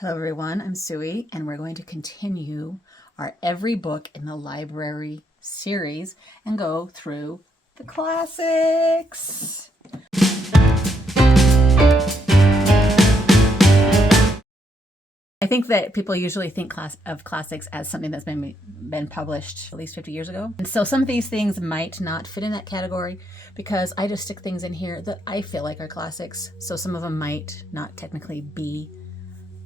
Hello everyone, I'm Suey, and we're going to continue our Every Book in the Library series and go through the classics. I think that people usually think of classics as something that's been published at least 50 years ago. And so some of these things might not fit in that category because I just stick things in here that I feel like are classics. So some of them might not technically be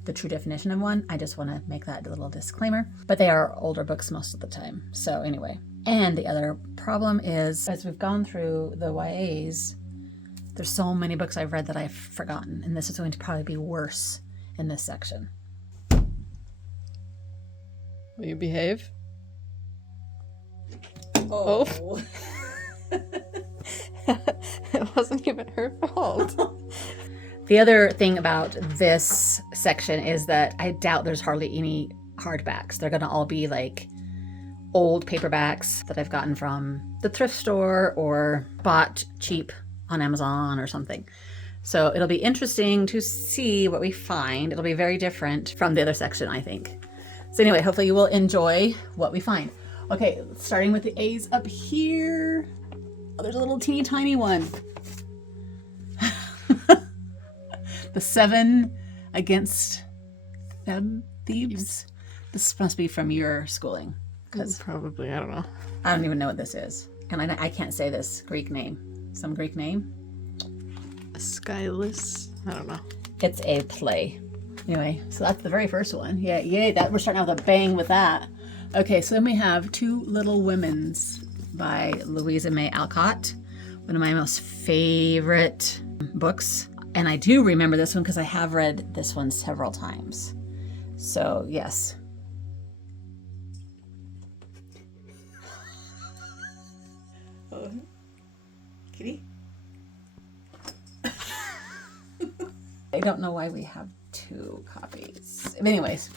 the true definition of one. I just want to make that little disclaimer. But they are older books most of the time. So anyway. And the other problem is, as we've gone through the YAs, there's so many books I've read that I've forgotten. And this is going to probably be worse in this section. Will you behave? Oh. It wasn't even her fault. The other thing about this section is that I doubt there's hardly any hardbacks. They're going to all be like old paperbacks that I've gotten from the thrift store or bought cheap on Amazon or something. So it'll be interesting to see what we find. It'll be very different from the other section, I think. So anyway, hopefully you will enjoy what we find. Okay, starting with the A's up here. Oh, there's a little teeny tiny one. The 7 Against Thebes. This must be from your schooling. Probably, I don't know. I don't even know what this is. And I can't say this Greek name. Some Greek name? Skyless? I don't know. It's a play. Anyway, so that's the very first one. Yeah, yay, that we're starting out with a bang with that. Okay, so then we have Two Little Women's by Louisa May Alcott. One of my most favorite books. And I do remember this one because I have read this one several times. So, yes. Oh, kitty? I don't know why we have 2 copies. But anyways,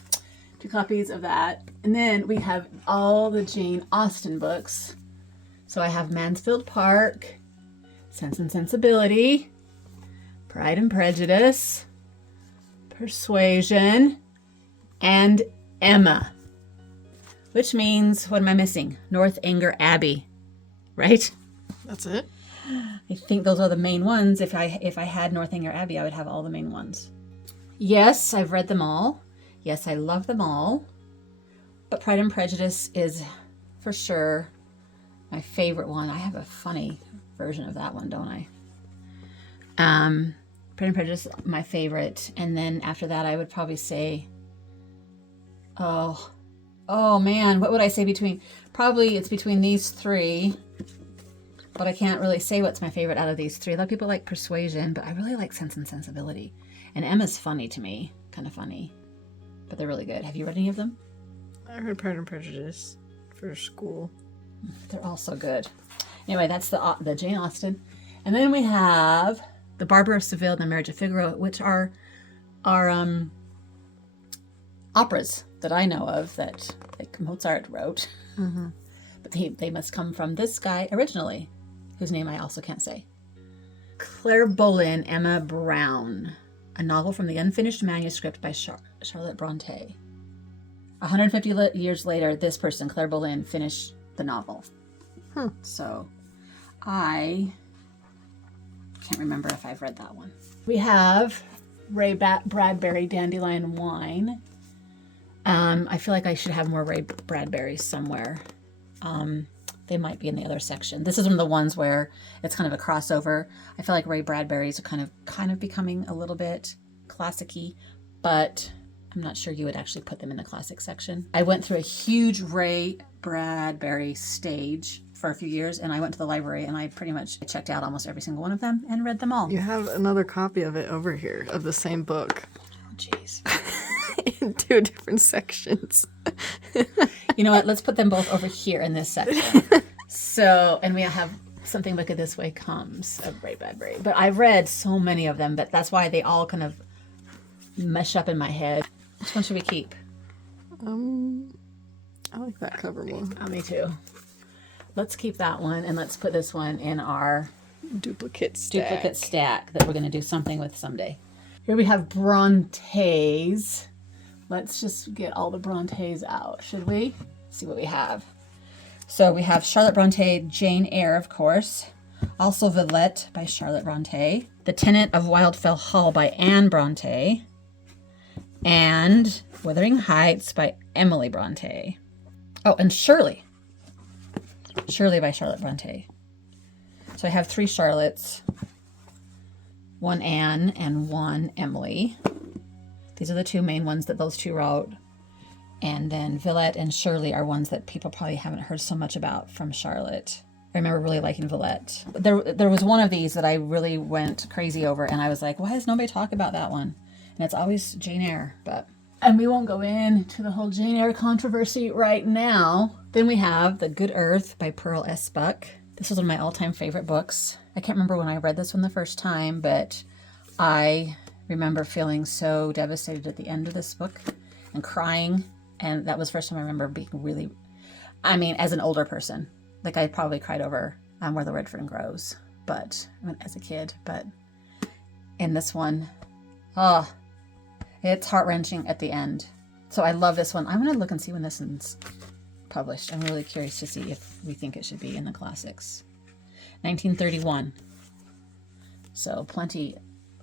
2 copies of that. And then we have all the Jane Austen books. So I have Mansfield Park, Sense and Sensibility, Pride and Prejudice, Persuasion, and Emma. Which means, what am I missing? Northanger Abbey, right? That's it? I think those are the main ones. If I had Northanger Abbey, I would have all the main ones. Yes, I've read them all. Yes, I love them all. But Pride and Prejudice is for sure my favorite one. I have a funny version of that one, don't I? Pride and Prejudice, my favorite. And then after that, I would probably say, oh man, what would I say between? Probably it's between these 3. But I can't really say what's my favorite out of these 3. A lot of people like Persuasion, but I really like Sense and Sensibility. And Emma's funny to me, kind of funny. But they're really good. Have you read any of them? I read Pride and Prejudice for school. They're all so good. Anyway, that's the Jane Austen. And then we have The Barber of Seville and The Marriage of Figaro, which are operas that I know of that like Mozart wrote. Mm-hmm. But they must come from this guy originally, whose name I also can't say. Claire Boleyn, Emma Brown, a novel from the unfinished manuscript by Charlotte Bronte. 150 years later, this person, Claire Boleyn, finished the novel. So I can't remember if I've read that one. We have Ray Bradbury, Dandelion Wine. I feel like I should have more Ray Bradbury somewhere. They might be in the other section. This is one of the ones where it's kind of a crossover. I feel like Ray Bradbury's are kind of becoming a little bit classic-y, but I'm not sure you would actually put them in the classic section. I went through a huge Ray Bradbury stage for a few years, and I went to the library and I pretty much checked out almost every single one of them and read them all. You have another copy of it over here, of the same book. Oh, jeez. In 2 different sections. You know what? Let's put them both over here in this section. So, and we have Something Wicked This Way Comes of Ray Bradbury. But I've read so many of them, but that's why they all kind of mesh up in my head. Which one should we keep? I like that cover more. Oh, me too. Let's keep that one, and let's put this one in our duplicate stack that we're going to do something with someday. Here we have Bronte's Let's just get all the Brontes out, should we? See what we have. So we have Charlotte Bronte, Jane Eyre, of course. Also Villette by Charlotte Bronte. The Tenant of Wildfell Hall by Anne Bronte. And Wuthering Heights by Emily Bronte. Oh, and Shirley. Shirley by Charlotte Bronte. So I have 3 Charlottes. 1 Anne and 1 Emily. These are the 2 main ones that those 2 wrote. And then Villette and Shirley are ones that people probably haven't heard so much about from Charlotte. I remember really liking Villette. There was one of these that I really went crazy over, and I was like, why does nobody talk about that one? And it's always Jane Eyre, but... And we won't go into the whole Jane Eyre controversy right now. Then we have The Good Earth by Pearl S. Buck. This is one of my all-time favorite books. I can't remember when I read this one the first time, but I remember feeling so devastated at the end of this book and crying. And that was the first time I remember being really, I mean, as an older person, like I probably cried over Where the Red Fern Grows, but I mean, as a kid, but in this one, oh, it's heart-wrenching at the end. So I love this one. I'm going to look and see when this one's published. I'm really curious to see if we think it should be in the classics. 1931. So plenty,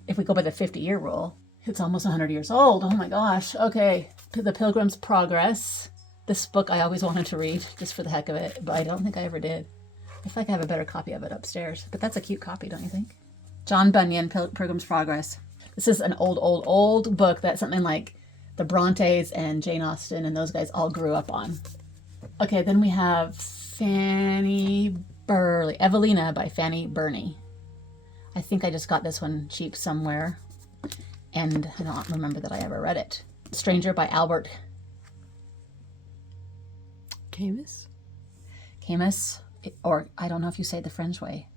if we go by the 50-year rule, it's almost 100 years old. Oh my gosh. Okay. The Pilgrim's Progress. This book I always wanted to read just for the heck of it, but I don't think I ever did. I feel like I have a better copy of it upstairs, but that's a cute copy, don't you think? John Bunyan, Pilgrim's Progress. This is an old book that something like the Brontes and Jane Austen and those guys all grew up on. Okay, then we have Fanny Burley, Evelina by Fanny Burney. I think I just got this one cheap somewhere, and I don't remember that I ever read it. Stranger by Albert Camus? Camus, or I don't know if you say it the French way.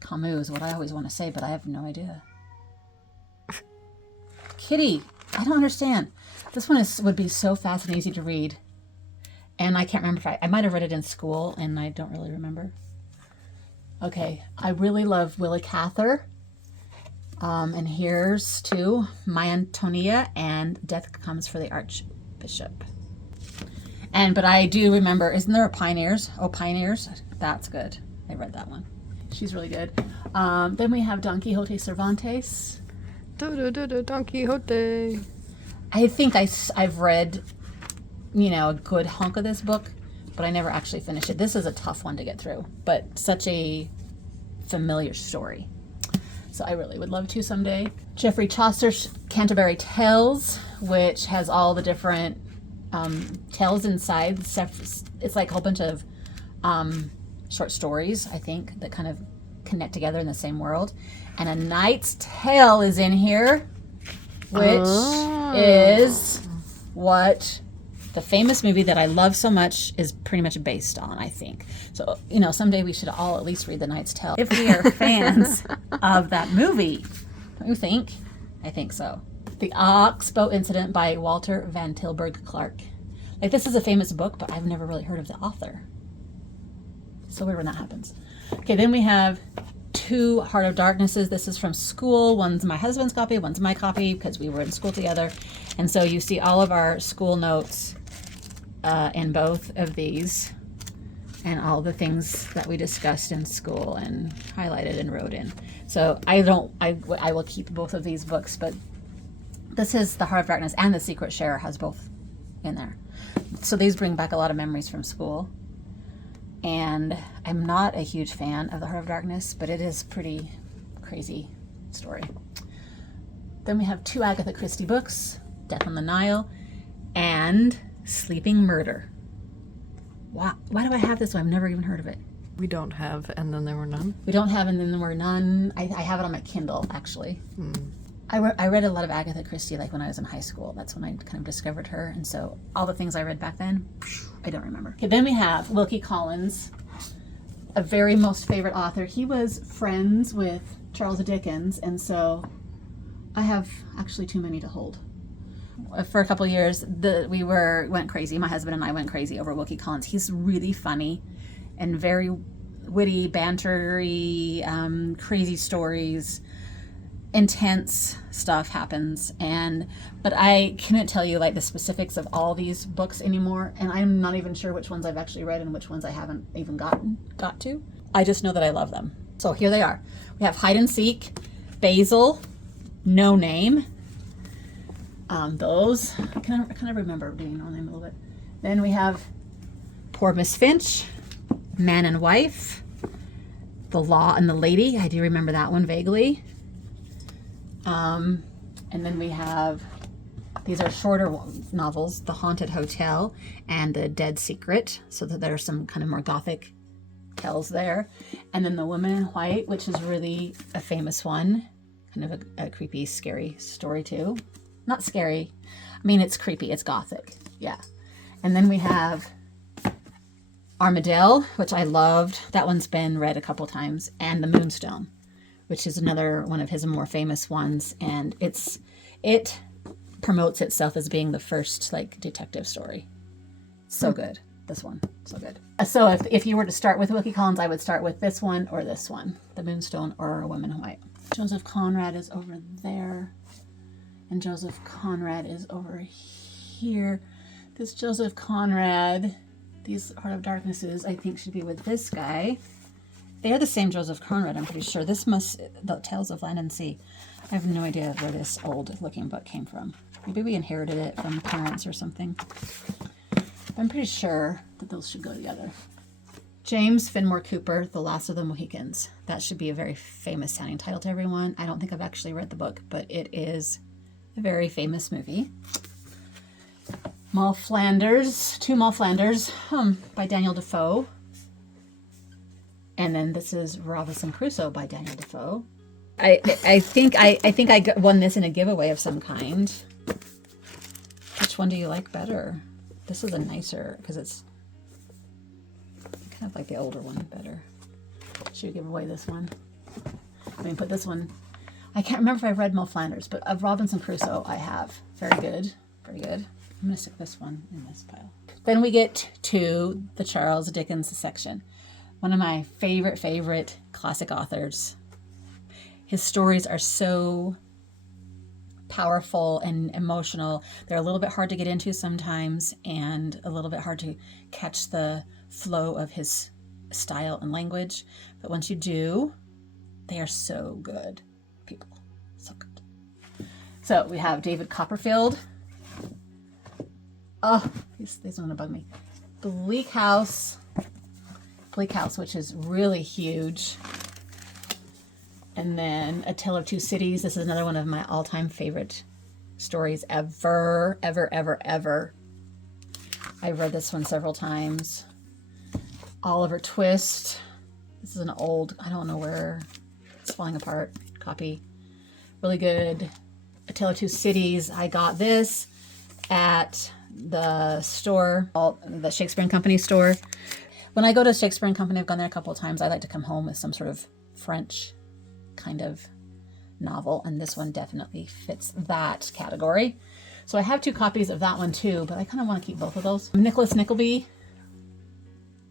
Camus is what I always want to say, but I have no idea. Kitty, I don't understand. This one would be so fast and easy to read. And I can't remember if I might have read it in school, and I don't really remember. Okay, I really love Willa Cather. And here's 2, My Antonia and Death Comes for the Archbishop. But I do remember, isn't there a Pioneers? Oh, Pioneers. That's good. I read that one. She's really good. Then we have Don Quixote Cervantes. Don Quixote. I think I've read, a good hunk of this book, but I never actually finished it. This is a tough one to get through, but such a familiar story. So I really would love to someday. Geoffrey Chaucer's Canterbury Tales, which has all the different tales inside. It's like a whole bunch of short stories, I think, that kind of connect together in the same world. And A Knight's Tale is in here, which is what the famous movie that I love so much is pretty much based on, I think. So, someday we should all at least read The Knight's Tale if we are fans of that movie. Don't you think? I think so. The Oxbow Incident by Walter Van Tilburg Clark. Like, this is a famous book, but I've never really heard of the author. So weird when that happens. Okay, then we have 2 Heart of Darknesses. This is from school. One's my husband's copy, one's my copy, because we were in school together. And so you see all of our school notes in both of these, and all the things that we discussed in school and highlighted and wrote in. So I will keep both of these books, but this is The Heart of Darkness, and The Secret Share has both in there. So these bring back a lot of memories from school. And I'm not a huge fan of The Heart of Darkness, but it is pretty crazy story. Then we have 2 Agatha Christie books, Death on the Nile and Sleeping Murder. Why do I have this one? I've never even heard of it. We don't have And Then There Were None. We don't have And Then There Were None. I have it on my Kindle, actually. I read a lot of Agatha Christie like when I was in high school. That's when I kind of discovered her. And so all the things I read back then, I don't remember. Okay, then we have Wilkie Collins, a very most favorite author. He was friends with Charles Dickens, and so I have actually too many to hold. For a couple of years, we went crazy. My husband and I went crazy over Wilkie Collins. He's really funny and very witty, bantery, crazy stories. intense stuff happens, but I couldn't tell you like the specifics of all these books anymore, and I'm not even sure which ones I've actually read and which ones I haven't even got to. I just know that I love them. So here they are. We have Hide and Seek, Basil, No Name. Those I kind of remember reading No Name a little bit. Then we have Poor Miss Finch, Man and Wife, The Law and the Lady. I do remember that one vaguely. And then we have, these are shorter novels, The Haunted Hotel and The Dead Secret. So that there's some kind of more gothic tales there. And then The Woman in White, which is really a famous one. Kind of a creepy, scary story too. Not scary. I mean, it's creepy. It's gothic. Yeah. And then we have Armadale, which I loved. That one's been read a couple times. And The Moonstone, which is another one of his more famous ones. And it promotes itself as being the first like detective story. So good. This one. So good. So if you were to start with Wilkie Collins, I would start with this one or this one. The Moonstone or A Woman in White. Joseph Conrad is over there. And Joseph Conrad is over here. This Joseph Conrad, these Heart of Darknesses, I think should be with this guy. They are the same Joseph Conrad, I'm pretty sure. This the Tales of Land and Sea. I have no idea where this old looking book came from. Maybe we inherited it from parents or something. But I'm pretty sure that those should go together. James Fenimore Cooper, The Last of the Mohicans. That should be a very famous sounding title to everyone. I don't think I've actually read the book, but it is a very famous movie. Moll Flanders, Two Moll Flanders, by Daniel Defoe. And then this is Robinson Crusoe by Daniel Defoe. I think I won this in a giveaway of some kind. Which one do you like better? This is a nicer, because it's kind of like the older one better. Should we give away this one? I mean, put this one. I can't remember if I read Moll Flanders, but of Robinson Crusoe I have. Very good. Very good. I'm going to stick this one in this pile. Then we get to the Charles Dickens section. One of my favorite classic authors. His stories are so powerful and emotional. They're a little bit hard to get into sometimes and a little bit hard to catch the flow of his style and language. But once you do, they are so good, people. So good. So we have David Copperfield. Oh, these are going to bug me. Bleak House, which is really huge. And then A Tale of Two Cities. This is another one of my all-time favorite stories ever. I've read this one several times. Oliver Twist. This is an old, I don't know where, it's falling apart, copy. Really good. A Tale of Two Cities. I got this at the store, the Shakespeare and Company store. When I go to Shakespeare and Company, I've gone there a couple of times, I like to come home with some sort of French kind of novel, and this one definitely fits that category. So I have two copies of that one too, but I kind of want to keep both of those. Nicholas Nickleby.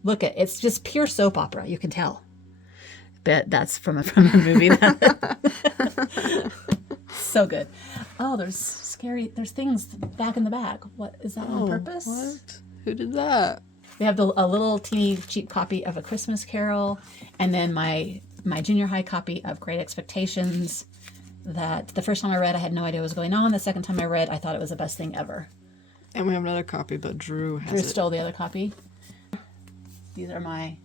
Look at it's just pure soap opera, you can tell. Bet that's from a movie. So good. Oh, there's things back in the bag. What is that on purpose? What? Who did that? We have a little teeny cheap copy of A Christmas Carol, and then my junior high copy of Great Expectations, that the first time I read, I had no idea what was going on. The second time I read, I thought it was the best thing ever. And we have another copy, but Drew stole the other copy. These are my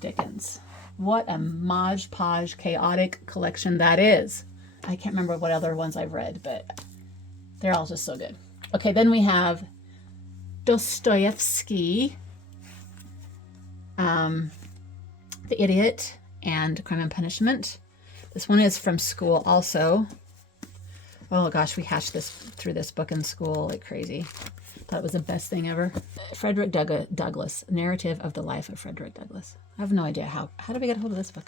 Dickens. What a modge podge chaotic collection that is. I can't remember what other ones I've read, but they're all just so good. Okay, then we have Dostoyevsky, The Idiot, and Crime and Punishment. This one is from school also. Oh gosh, we hashed through this book in school like crazy. Thought it was the best thing ever. Frederick Douglass, Narrative of the Life of Frederick Douglass. I have no idea how did we get a hold of this book?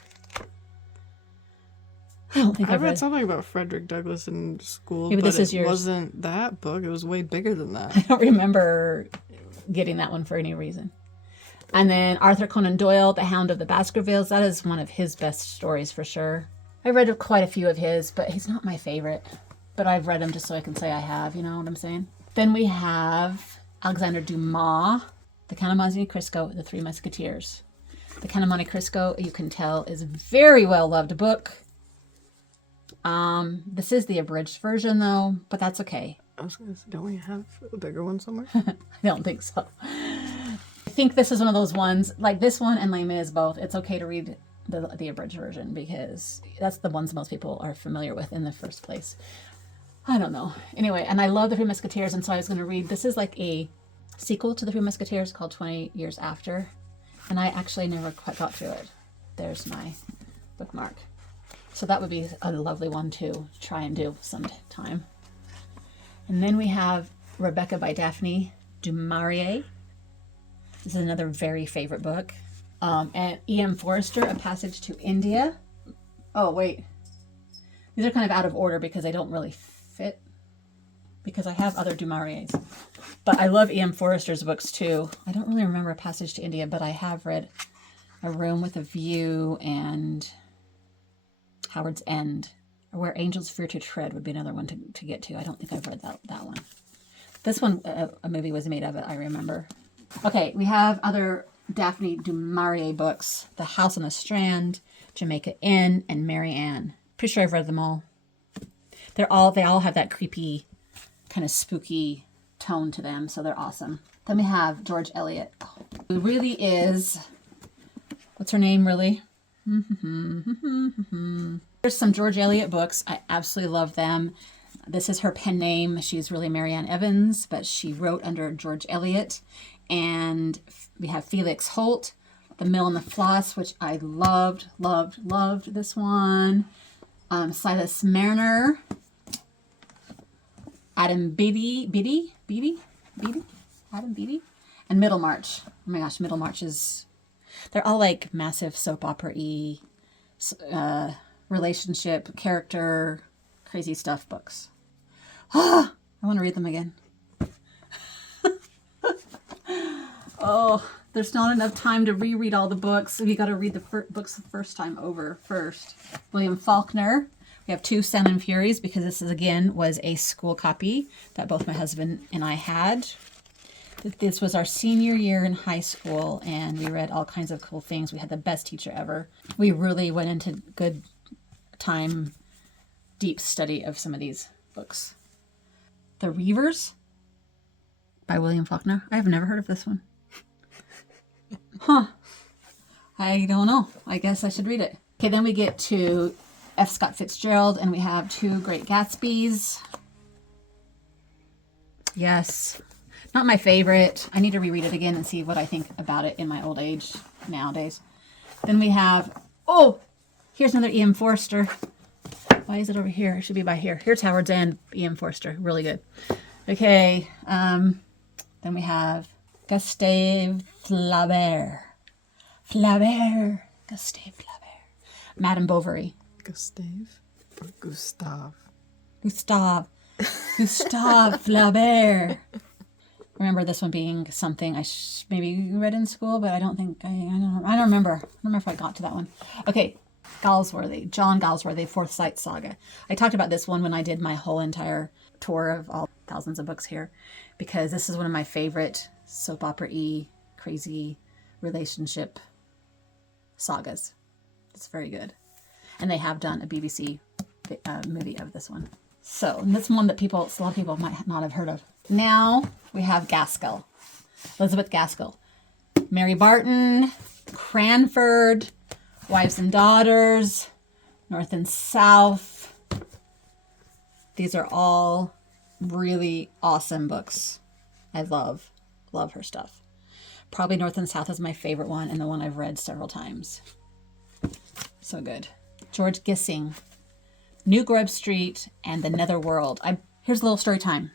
I don't think I read something about Frederick Douglass in school, maybe but this is yours. Wasn't that book. It was way bigger than that. I don't remember getting that one for any reason. And then Arthur Conan Doyle, The Hound of the Baskervilles. That is one of his best stories for sure. I read quite a few of his, but he's not my favorite. But I've read him just so I can say I have, you know what I'm saying? Then we have Alexander Dumas, The Count of Monte Cristo, The Three Musketeers. The Count of Monte Cristo, you can tell, is a very well-loved book. This is the abridged version, though, but that's okay. I was going to say, don't we have a bigger one somewhere? I don't think so. I think this is one of those ones, like this one and Les Mis both, it's okay to read the abridged version because that's the ones most people are familiar with in the first place. I don't know. Anyway, and I love The Three Musketeers, and so I was going to read, this is like a sequel to The Three Musketeers called 20 Years After, and I actually never quite got through it. There's my bookmark. So that would be a lovely one to try and do sometime. And then we have Rebecca by Daphne du Maurier. This is another very favorite book. And E.M. Forster, A Passage to India. Oh, wait. These are kind of out of order because they don't really fit. Because I have other du Mauriers. But I love E.M. Forster's books too. I don't really remember A Passage to India, but I have read A Room with a View and Howard's End. Or Where Angels Fear to Tread would be another one to get to. I don't think I've read that one. This one, a movie was made of it, I remember. Okay, we have other Daphne du Maurier books. The House on the Strand, Jamaica Inn, and Mary Ann. Pretty sure I've read them all. They all have that creepy, kind of spooky tone to them, so they're awesome. Then we have George Eliot, who really is, what's her name really? There's some George Eliot books. I absolutely love them. This is her pen name. She's really Marianne Evans, but she wrote under George Eliot. And we have Felix Holt, The Mill and the Floss, which I loved this one. Silas Marner, Adam Beatty, Adam Beatty, and Middlemarch. Oh my gosh, Middlemarch is, they're all like massive soap opera-y, relationship, character, crazy stuff books. I want to read them again. Oh, there's not enough time to reread all the books. So you got to read the books the first time over first. William Faulkner. We have 2 Sound and Furies because this is, again, was a school copy that both my husband and I had. This was our senior year in high school, and we read all kinds of cool things. We had the best teacher ever. We really went into good time, deep study of some of these books. The Reivers by William Faulkner. I have never heard of this one. Huh. I don't know. I guess I should read it. Okay, then we get to F. Scott Fitzgerald, and we have 2 Great Gatsbys. Yes. Not my favorite. I need to reread it again and see what I think about it in my old age nowadays. Then we have, oh, here's another E.M. Forster. Why is it over here? It should be by here. Here's Howard's End, E.M. Forster. Really good. Okay. Then we have Gustave Flaubert. Gustave Flaubert. Madame Bovary. Gustave or Gustave? Gustave Flaubert. Remember this one being something I maybe read in school, but I don't think, I don't remember. I don't remember if I got to that one. Okay, John Galsworthy, Fourth Sight Saga. I talked about this one when I did my whole entire tour of all thousands of books here, because this is one of my favorite soap opera-y, crazy relationship sagas. It's very good. And they have done a BBC movie of this one. So this one that a lot of people might not have heard of. Now we have Gaskell, Elizabeth Gaskell, Mary Barton, Cranford, Wives and Daughters, North and South. These are all really awesome books. I love her stuff. Probably North and South is my favorite one and the one I've read several times. So good. George Gissing, New Grub Street, and The Netherworld. Here's a little story time.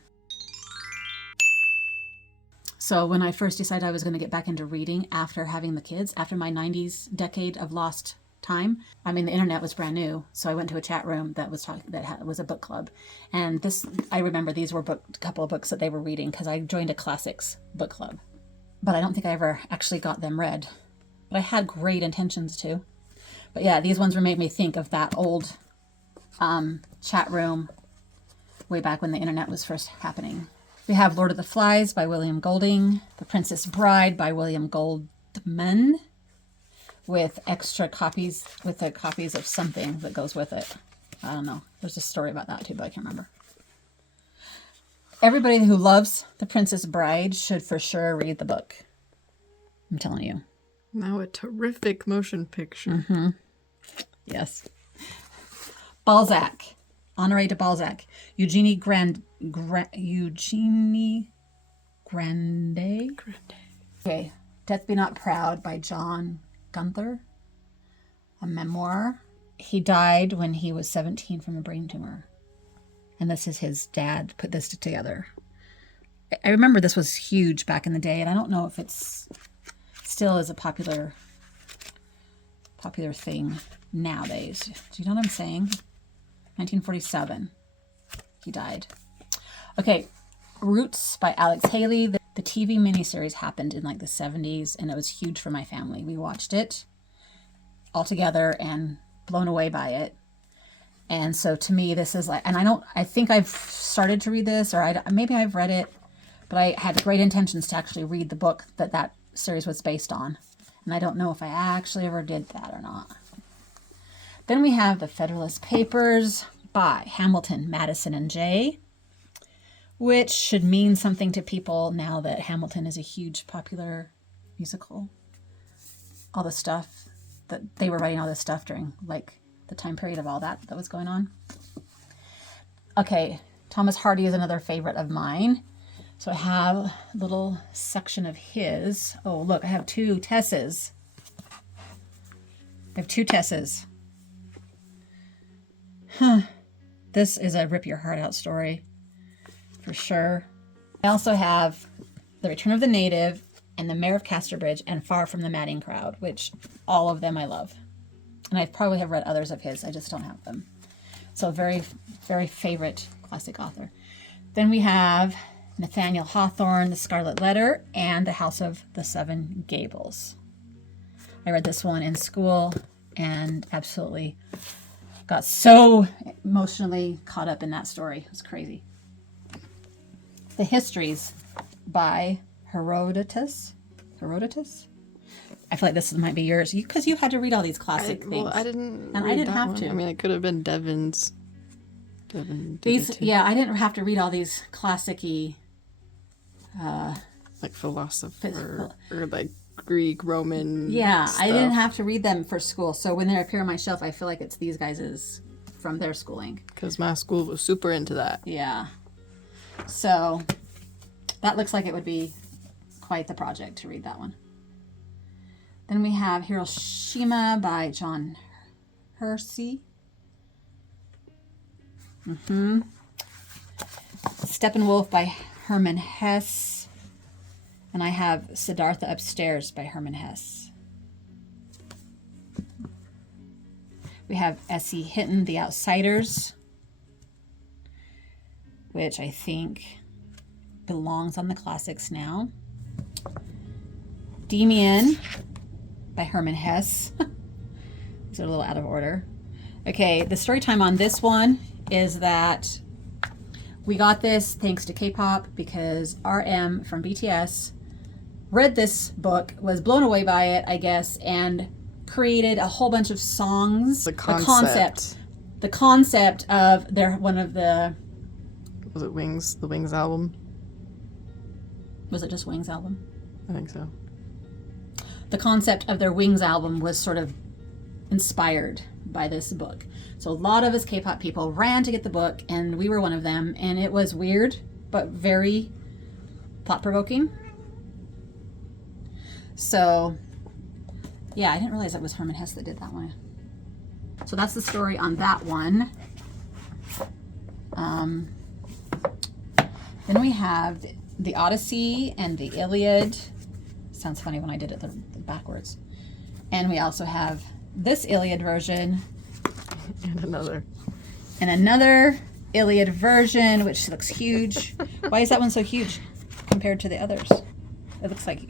So when I first decided I was going to get back into reading after having the kids, after my 90s decade of lost time, I mean, the internet was brand new. So I went to a chat room that was a book club. And I remember these were a couple of books that they were reading because I joined a classics book club. But I don't think I ever actually got them read. But I had great intentions to. But yeah, these ones made me think of that old chat room way back when the internet was first happening. We have Lord of the Flies by William Golding, The Princess Bride by William Goldman, with extra copies, with the copies of something that goes with it. I don't know. There's a story about that too, but I can't remember. Everybody who loves The Princess Bride should for sure read the book. I'm telling you. Now a terrific motion picture. Mm-hmm. Yes. Balzac. Honoré de Balzac. Eugenie Grande. Okay. Death Be Not Proud by John Gunther. A memoir. He died when he was 17 from a brain tumor. And this is his dad put this together. I remember this was huge back in the day, and I don't know if it's still is a popular thing nowadays. Do you know what I'm saying? 1947. He died. Okay, Roots by Alex Haley. The TV miniseries happened in like the 70s, and it was huge for my family. We watched it all together and blown away by it. And so to me, this is like, and I think I've started to read this, or maybe I've read it, but I had great intentions to actually read the book that series was based on. And I don't know if I actually ever did that or not. Then we have The Federalist Papers by Hamilton, Madison, and Jay, which should mean something to people now that Hamilton is a huge popular musical. All the stuff that they were writing, all this stuff during like the time period of all that was going on. Okay, Thomas Hardy is another favorite of mine. So I have a little section of his. Oh, look, I have two Tesses. This is a rip your heart out story, for sure. I also have The Return of the Native and The Mayor of Casterbridge and Far from the Madding Crowd, which all of them I love. And I probably have read others of his. I just don't have them. So very, very favorite classic author. Then we have Nathaniel Hawthorne, The Scarlet Letter, and The House of the Seven Gables. I read this one in school and absolutely got so emotionally caught up in that story. It was crazy. The Histories by Herodotus. I feel like this might be yours because you had to read all these classic things. Well, I didn't. And I didn't have to. I mean, it could have been Devon's. Yeah, I didn't have to read all these classic-y. Like philosopher or like Greek, Roman. Yeah, stuff. I didn't have to read them for school. So when they appear on my shelf, I feel like it's these guys' from their schooling. Because my school was super into that. Yeah. So that looks like it would be quite the project to read that one. Then we have Hiroshima by John Hersey. Steppenwolf by Hermann Hesse. And I have Siddhartha Upstairs by Hermann Hesse. We have S.E. Hinton, The Outsiders, which I think belongs on the classics now. Demian by Hermann Hesse. These are a little out of order. Okay, the story time on this one is that we got this thanks to K-pop because RM from BTS read this book, was blown away by it, I guess, and created a whole bunch of songs. The concept of their one of the. Was it Wings? The Wings album? Was it just Wings album? I think so. The concept of their Wings album was sort of inspired by this book. So a lot of us K-pop people ran to get the book, and we were one of them, and it was weird, but very thought-provoking. So, yeah, I didn't realize it was Hermann Hesse that did that one. So that's the story on that one. Then we have the Odyssey and the Iliad. Sounds funny when I did it backwards. And we also have this Iliad version. And another Iliad version, which looks huge. Why is that one so huge compared to the others? It looks like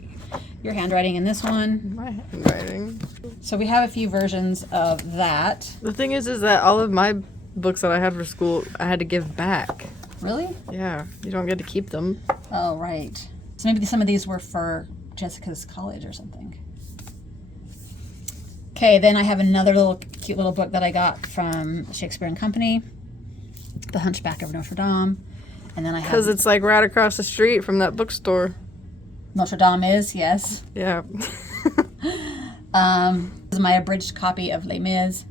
your handwriting in this one. My handwriting. So we have a few versions of that. The thing is that all of my books that I had for school, I had to give back. Really? Yeah, you don't get to keep them. Oh, right. So maybe some of these were for Jessica's college or something. Okay, then I have another cute little book that I got from Shakespeare and Company, The Hunchback of Notre Dame. And then I have... Because it's like right across the street from that bookstore. Notre Dame is, yes. Yeah. This is my abridged copy of Les Mis.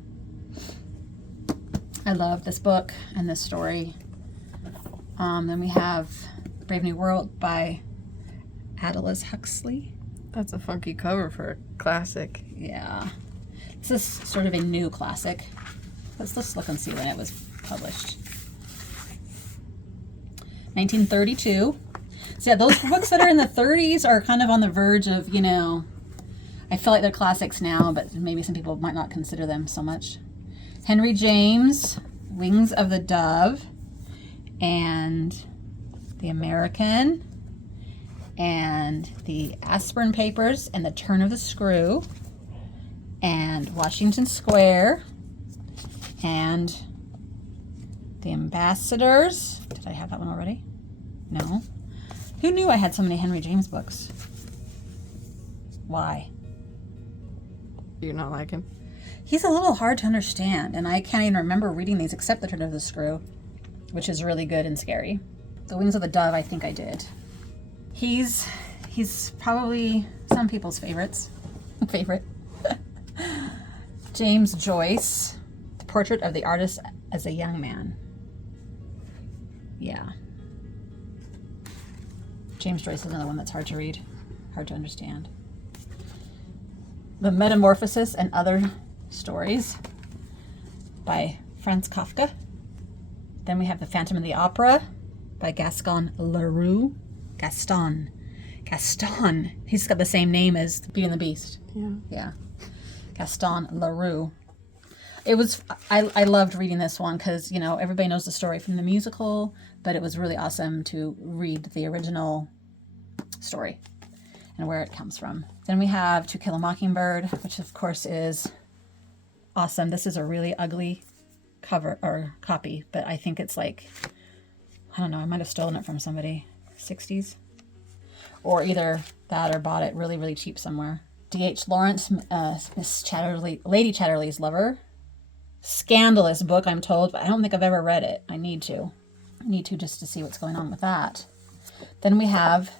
I love this book and this story. Then we have Brave New World by Aldous Huxley. That's a funky cover for a classic. Yeah. This is sort of a new classic. Let's look and see when it was published. 1932. So yeah, those books that are in the 30s are kind of on the verge of, you know, I feel like they're classics now, but maybe some people might not consider them so much. Henry James, Wings of the Dove, and The American, and The Aspirin Papers, and The Turn of the Screw, and Washington Square, and The Ambassadors. Did I have that one already? No. Who knew I had so many Henry James books? Why? Do you not like him? He's a little hard to understand, and I can't even remember reading these except The Turn of the Screw, which is really good and scary. The Wings of the Dove, I think I did. He's probably some people's favorite. James Joyce, The Portrait of the Artist as a Young Man. Yeah. James Joyce is another one that's hard to read, hard to understand. The Metamorphosis and Other Stories by Franz Kafka. Then we have The Phantom of the Opera by Gaston Leroux. Gaston. He's got the same name as Beauty and the Beast. Yeah. Gaston Leroux. I loved reading this one because, you know, everybody knows the story from the musical, but it was really awesome to read the original story and where it comes from. Then we have To Kill a Mockingbird, which of course is awesome. This is a really ugly cover or copy, but I think it's like, I don't know, I might have stolen it from somebody, 60s, or either that or bought it really, really cheap somewhere. D.H. Lawrence, Miss Chatterley, Lady Chatterley's Lover. Scandalous book, I'm told, but I don't think I've ever read it. I need to just to see what's going on with that. Then we have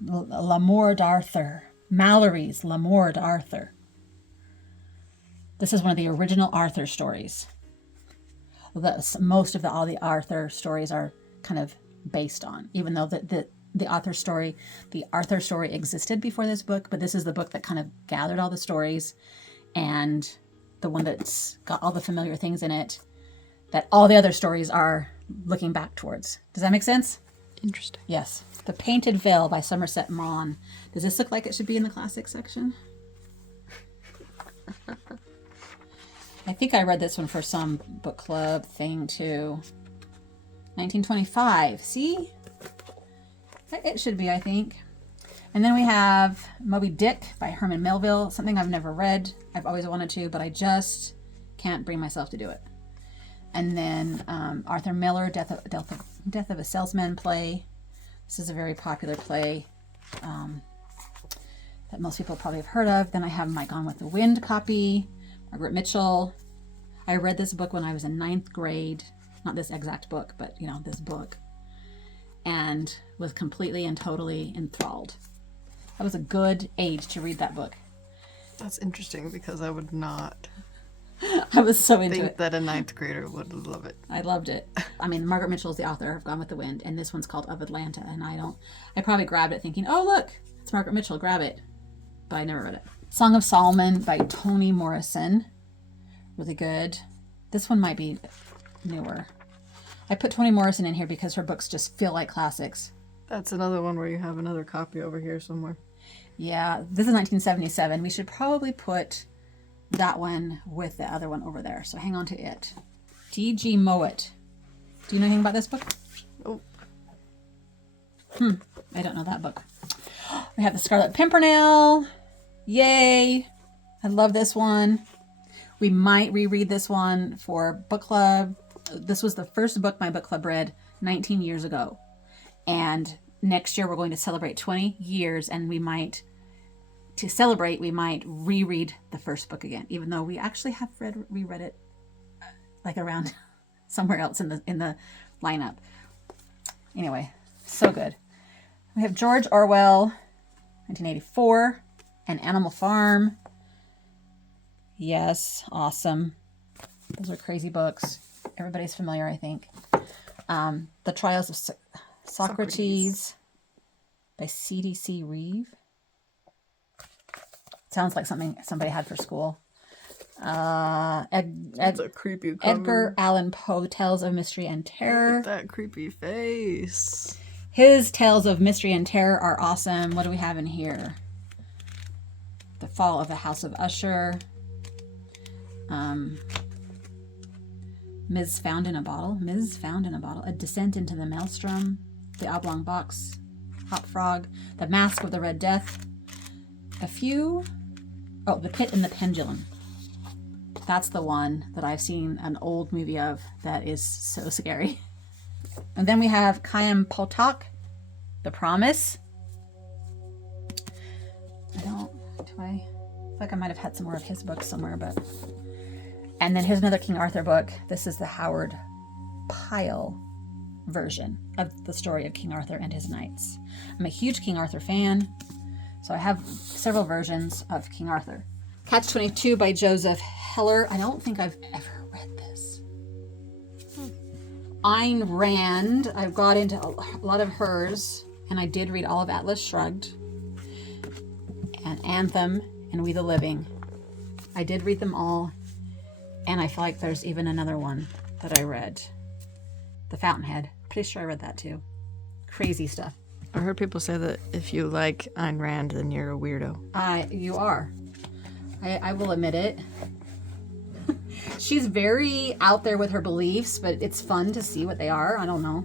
L'Amour d'Arthur, Mallory's L'Amour d'Arthur. This is one of the original Arthur stories. Most of all the Arthur stories are kind of based on, even though the Arthur story existed before this book, but this is the book that kind of gathered all the stories and the one that's got all the familiar things in it that all the other stories are looking back towards. Does that make sense? Interesting. Yes. The Painted Veil by Somerset Maugham. Does this look like it should be in the classic section? I think I read this one for some book club thing too. 1925. See? It should be, I think. And then we have Moby Dick by Herman Melville, something I've never read. I've always wanted to, but I just can't bring myself to do it. And then Arthur Miller, Death of a Salesman play. This is a very popular play that most people probably have heard of. Then I have My Gone with the Wind copy, Margaret Mitchell. I read this book when I was in 9th grade. Not this exact book, but, you know, this book. And was completely and totally enthralled. That was a good age to read that book. That's interesting because I would not I was so into think it. that a 9th grader would love it. I loved it. I mean, Margaret Mitchell is the author of Gone with the Wind, and this one's called Of Atlanta, and I probably grabbed it thinking, oh, look, it's Margaret Mitchell, grab it. But I never read it. Song of Solomon by Toni Morrison. Really good. This one might be newer. I put Toni Morrison in here because her books just feel like classics. That's another one where you have another copy over here somewhere. Yeah, this is 1977. We should probably put that one with the other one over there. So hang on to it. D.G. Mowat. Do you know anything about this book? Oh. I don't know that book. We have The Scarlet Pimpernel. Yay. I love this one. We might reread this one for book club. This was the first book my book club read 19 years ago. And next year we're going to celebrate 20 years, and we might reread the first book again, even though we actually have reread it like around somewhere else in the lineup. Anyway, so good. We have George Orwell, 1984, and Animal Farm. Yes, awesome. Those are crazy books. Everybody's familiar, I think. The Trials of Socrates by C.D.C. Reeve. Sounds like something somebody had for school. That's a creepy cover. Edgar Allan Poe, Tales of Mystery and Terror. Look at that creepy face. His Tales of Mystery and Terror are awesome. What do we have in here? The Fall of the House of Usher. Ms. Found in a Bottle. A Descent into the Maelstrom. The Oblong Box. Hop Frog. The Mask of the Red Death. The Pit and the Pendulum. That's the one that I've seen an old movie of that is so scary. And then we have Chaim Potok, The Promise. I feel like I might have had some more of his books somewhere, but... And then here's another King Arthur book. This is the Howard Pyle version of the story of King Arthur and his knights. I'm a huge King Arthur fan, so I have several versions of King Arthur. Catch-22 by Joseph Heller. I don't think I've ever read this. Ayn Rand. I've got into a lot of hers, and I did read all of Atlas Shrugged, and Anthem, and We the Living. I did read them all, and I feel like there's even another one that I read. The Fountainhead. Pretty sure I read that too. Crazy stuff. I heard people say that if you like Ayn Rand, then you're a weirdo. You are. I will admit it. She's very out there with her beliefs, but it's fun to see what they are. I don't know.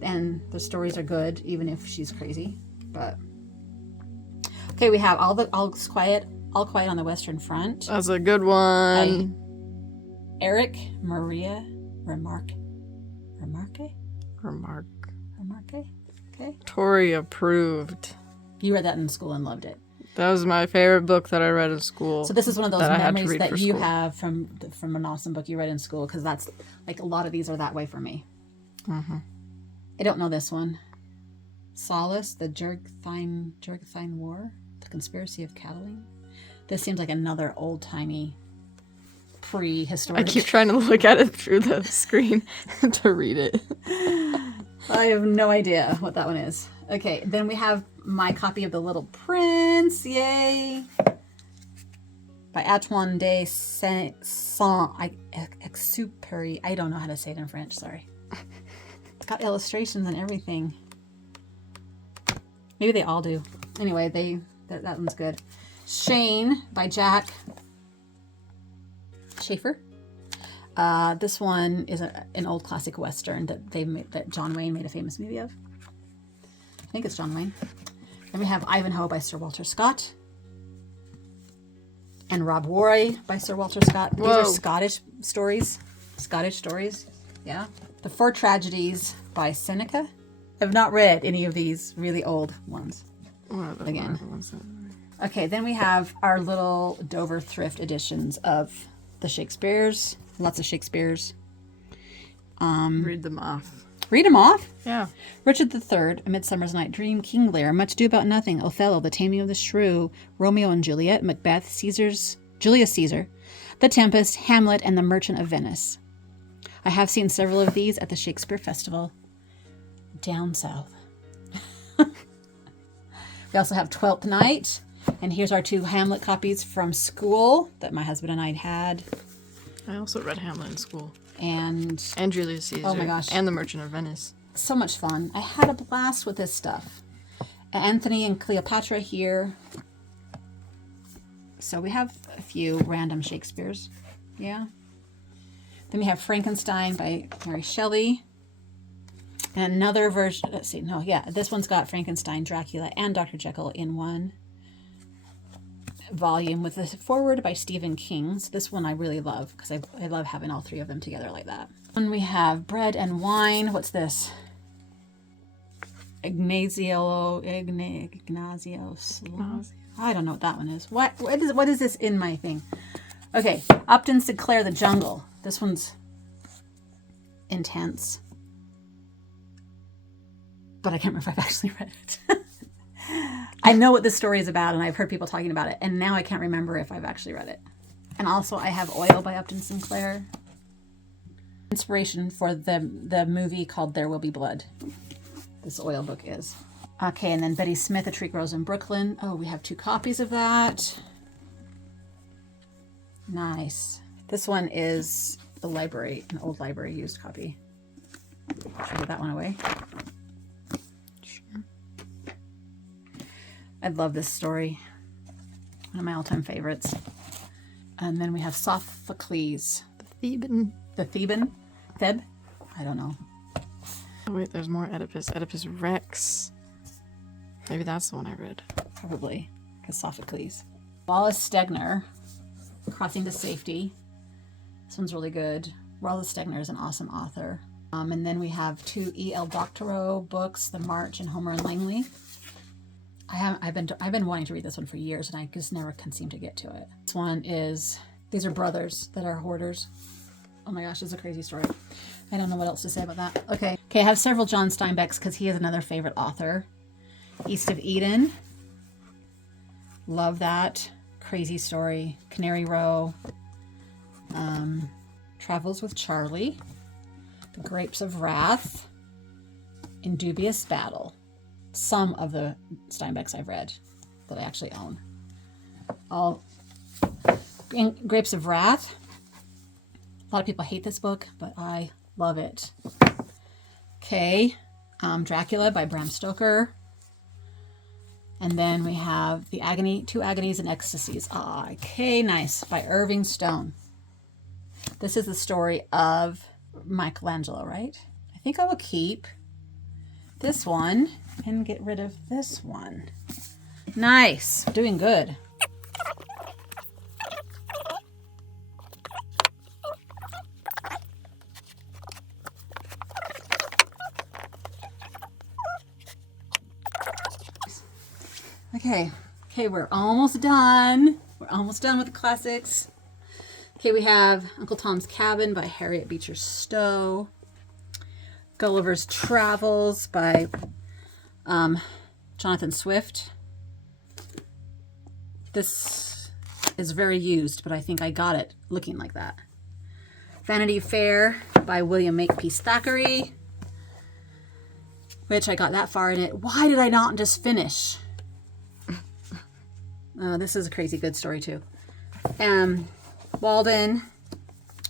And the stories are good, even if she's crazy. But okay, we have All Quiet on the Western Front. That's a good one. Eric Maria Remarque. Okay. Tori approved. You read that in school and loved it. That was my favorite book that I read in school. So this is one of those memories that you have from an awesome book you read in school, because that's like a lot of these are that way for me. Mm-hmm. I don't know this one. Solace, the Jurgtheim War, the Conspiracy of Catiline. This seems like another old-timey, prehistoric. I keep trying to look at it through the screen to read it. I have no idea what that one is. Okay, then we have my copy of The Little Prince. Yay! By Antoine de Saint-Exupéry. I don't know how to say it in French, sorry. It's got illustrations and everything. Maybe they all do. Anyway, that one's good. Shane by Jack Schaefer. This one is an old classic Western that John Wayne made a famous movie of. I think it's John Wayne. Then we have Ivanhoe by Sir Walter Scott. And Rob Roy by Sir Walter Scott. These are Scottish stories. Yeah. The Four Tragedies by Seneca. I've not read any of these really old ones. Again. Okay, then we have our little Dover thrift editions of the Shakespeares. Lots of Shakespeares. Read them off. Read them off? Yeah. Richard III, A Midsummer's Night Dream, King Lear, Much Ado About Nothing, Othello, The Taming of the Shrew, Romeo and Juliet, Macbeth, Julius Caesar, The Tempest, Hamlet, and The Merchant of Venice. I have seen several of these at the Shakespeare Festival down south. We also have Twelfth Night, and here's our 2 Hamlet copies from school that my husband and I had. I also read Hamlet in school. And Julius Caesar. Oh my gosh. And The Merchant of Venice. So much fun. I had a blast with this stuff. Anthony and Cleopatra here. So we have a few random Shakespeares. Yeah. Then we have Frankenstein by Mary Shelley. And another version. Let's see. No, yeah. This one's got Frankenstein, Dracula, and Dr. Jekyll in one. volume with a foreword by Stephen King. So this one I really love because I love having all three of them together like that. And we have Bread and Wine. What's this? Ignazio. I don't know what that one is. What is this in my thing? Okay, Upton Sinclair, The Jungle. This one's intense. But I can't remember if I've actually read it. I know what this story is about, and I've heard people talking about it, and now I can't remember if I've actually read it. And also, I have Oil by Upton Sinclair. Inspiration for the movie called There Will Be Blood. This Oil book is. Okay, and then Betty Smith, A Tree Grows in Brooklyn. Oh, we have 2 copies of that. Nice. This one is the library, an old library used copy. Should I give that one away? I love this story. One of my all-time favorites. And then we have Sophocles. The Theban? Theb? I don't know. Oh, wait, there's more Oedipus. Oedipus Rex. Maybe that's the one I read. Probably, because Sophocles. Wallace Stegner, Crossing to Safety. This one's really good. Wallace Stegner is an awesome author. And then we have 2 E.L. Doctorow books, The March and Homer and Langley. I've been wanting to read this one for years, and I just never can seem to get to it. This one is, these are brothers that are hoarders. Oh my gosh, it's a crazy story. I don't know what else to say about that. Okay, I have several John Steinbecks because he is another favorite author. East of Eden. Love that. Crazy story. Canary Row. Travels with Charlie. The Grapes of Wrath. In Dubious Battle. Some of the Steinbecks I've read that I actually own. All in Grapes of Wrath. A lot of people hate this book, but I love it. Okay, Dracula by Bram Stoker. And then we have Two Agonies and Ecstasies. Okay, nice, by Irving Stone. This is the story of Michelangelo, right? I think I will keep this one and get rid of this one. Nice. Doing good. Okay, we're almost done. We're almost done with the classics. Okay, we have Uncle Tom's Cabin by Harriet Beecher Stowe. Gulliver's Travels by Jonathan Swift. This is very used, but I think I got it looking like that. Vanity Fair by William Makepeace Thackeray, which I got that far in it. Why did I not just finish? This is a crazy good story too. Walden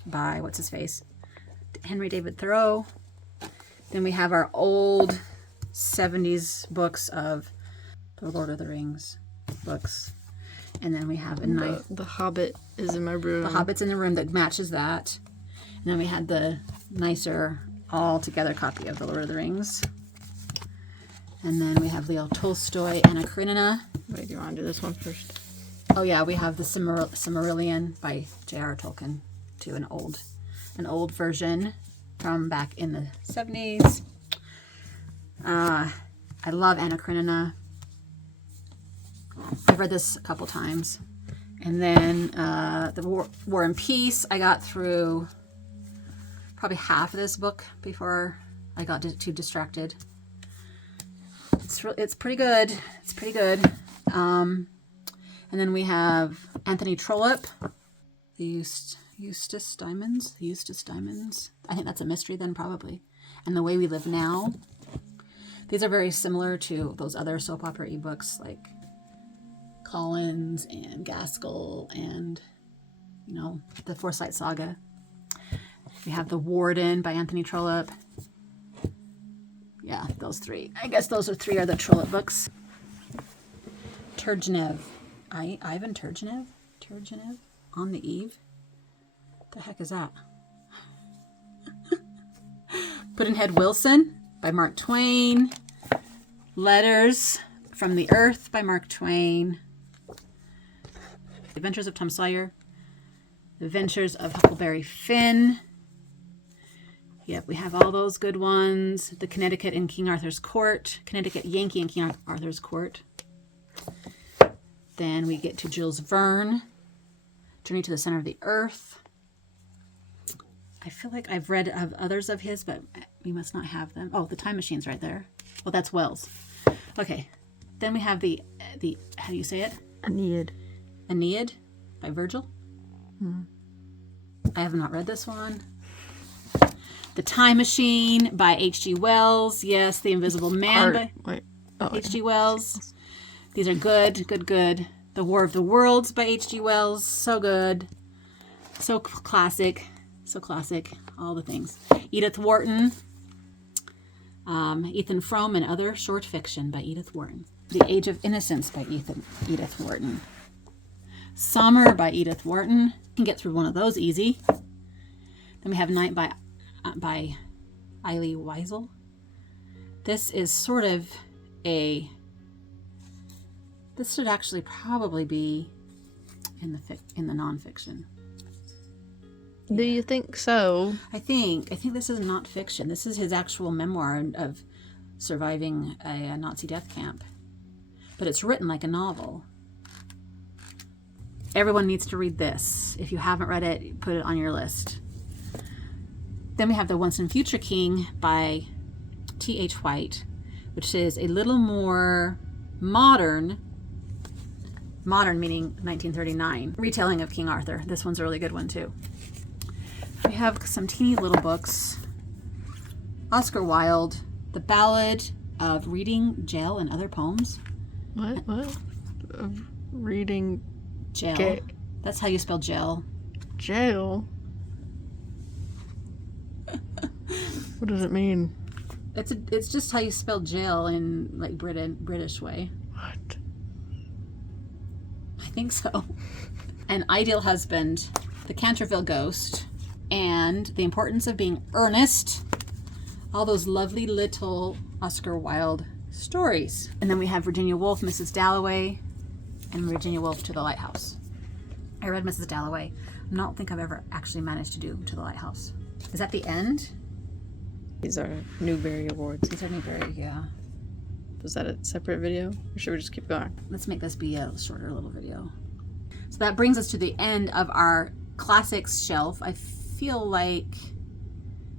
by what's his face? Henry David Thoreau. Then we have our old 70s books of the Lord of the Rings books. And then we have The Hobbit is in my room. The Hobbit's in the room that matches that. And then we had the nicer all-together copy of the Lord of the Rings. And then we have Leo Tolstoy, Anna Karenina. Wait, do you want to do this one first? Oh yeah, we have the Silmarillion by J.R.R. Tolkien, too, an old version from back in the 70s. I love Anna Karenina. I've read this a couple times. And then the War and Peace, I got through probably half of this book before I got too distracted. It's pretty good. It's pretty good. And then we have Anthony Trollope, the Eustace Diamonds. I think that's a mystery then, probably. And The Way We Live Now. These are very similar to those other soap opera ebooks like Collins and Gaskell and, the Forsyte Saga. We have The Warden by Anthony Trollope. Yeah, those three. I guess those are three of the Trollope books. Turgenev. Ivan Turgenev? On the Eve? What the heck is that? Pudd'nhead Wilson by Mark Twain. Letters from the Earth by Mark Twain. Adventures of Tom Sawyer. Adventures of Huckleberry Finn. Yep, we have all those good ones. The Connecticut in King Arthur's Court. Connecticut Yankee in King Arthur's Court. Then we get to Jules Verne. Journey to the Center of the Earth. I feel like I've read of others of his, but we must not have them. Oh, The Time Machine's right there. Well, that's Wells. Okay. Then we have the how do you say it? Aeneid. Aeneid by Virgil. I have not read this one. The Time Machine by H.G. Wells. Yes, The Invisible Man by H.G. Wells. These are good, good, good. The War of the Worlds by H.G. Wells. So good. So classic. So classic. All the things. Edith Wharton. Ethan Frome and Other Short Fiction by Edith Wharton. The Age of Innocence by Edith Wharton. Summer by Edith Wharton. You can get through one of those easy. Then we have Night by Elie Wiesel. This is sort of a... This should actually probably be in the nonfiction. Do you think so? I think this is not fiction. This is his actual memoir of surviving a Nazi death camp. But it's written like a novel. Everyone needs to read this. If you haven't read it, put it on your list. Then we have The Once and Future King by T.H. White, which is a little more modern meaning 1939, retelling of King Arthur. This one's a really good one too. We have some teeny little books. Oscar Wilde, The Ballad of Reading Jail and Other Poems. What? Of reading jail. That's how you spell jail. Jail? What does it mean? It's just how you spell jail in like British way. What? I think so. An Ideal Husband, The Canterville Ghost, and The Importance of Being Earnest. All those lovely little Oscar Wilde stories. And then we have Virginia Woolf, Mrs. Dalloway, and Virginia Woolf, To the Lighthouse. I read Mrs. Dalloway. I don't think I've ever actually managed to do To the Lighthouse. Is that the end? These are Newbery Awards. These are Newbery, yeah. Was that a separate video? Or should we just keep going? Let's make this be a shorter little video. So that brings us to the end of our classics shelf. I feel like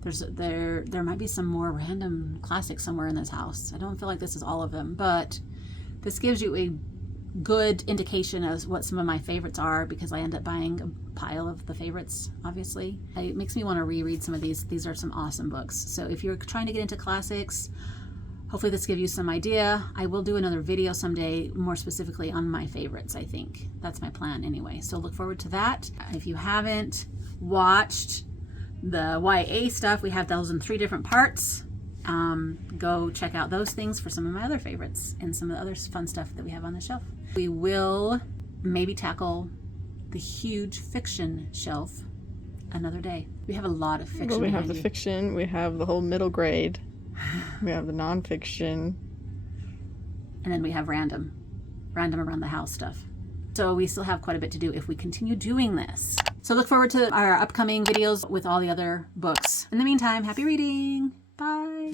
there might be some more random classics somewhere in this house. I don't feel like this is all of them, but this gives you a good indication of what some of my favorites are, because I end up buying a pile of the favorites, obviously. It makes me want to reread some of these. These are some awesome books. So if you're trying to get into classics, hopefully this gives you some idea. I will do another video someday more specifically on my favorites, I think. That's my plan anyway. So look forward to that. If you haven't watched the YA stuff, we have those in 3 different parts. Go check out those things for some of my other favorites and some of the other fun stuff that we have on the shelf. We will maybe tackle the huge fiction shelf another day. We have a lot of fiction. Well, we have the fiction, we have the whole middle grade, we have the nonfiction, and then we have random around the house stuff. So we still have quite a bit to do if we continue doing this. So look forward to our upcoming videos with all the other books. In the meantime, happy reading. Bye.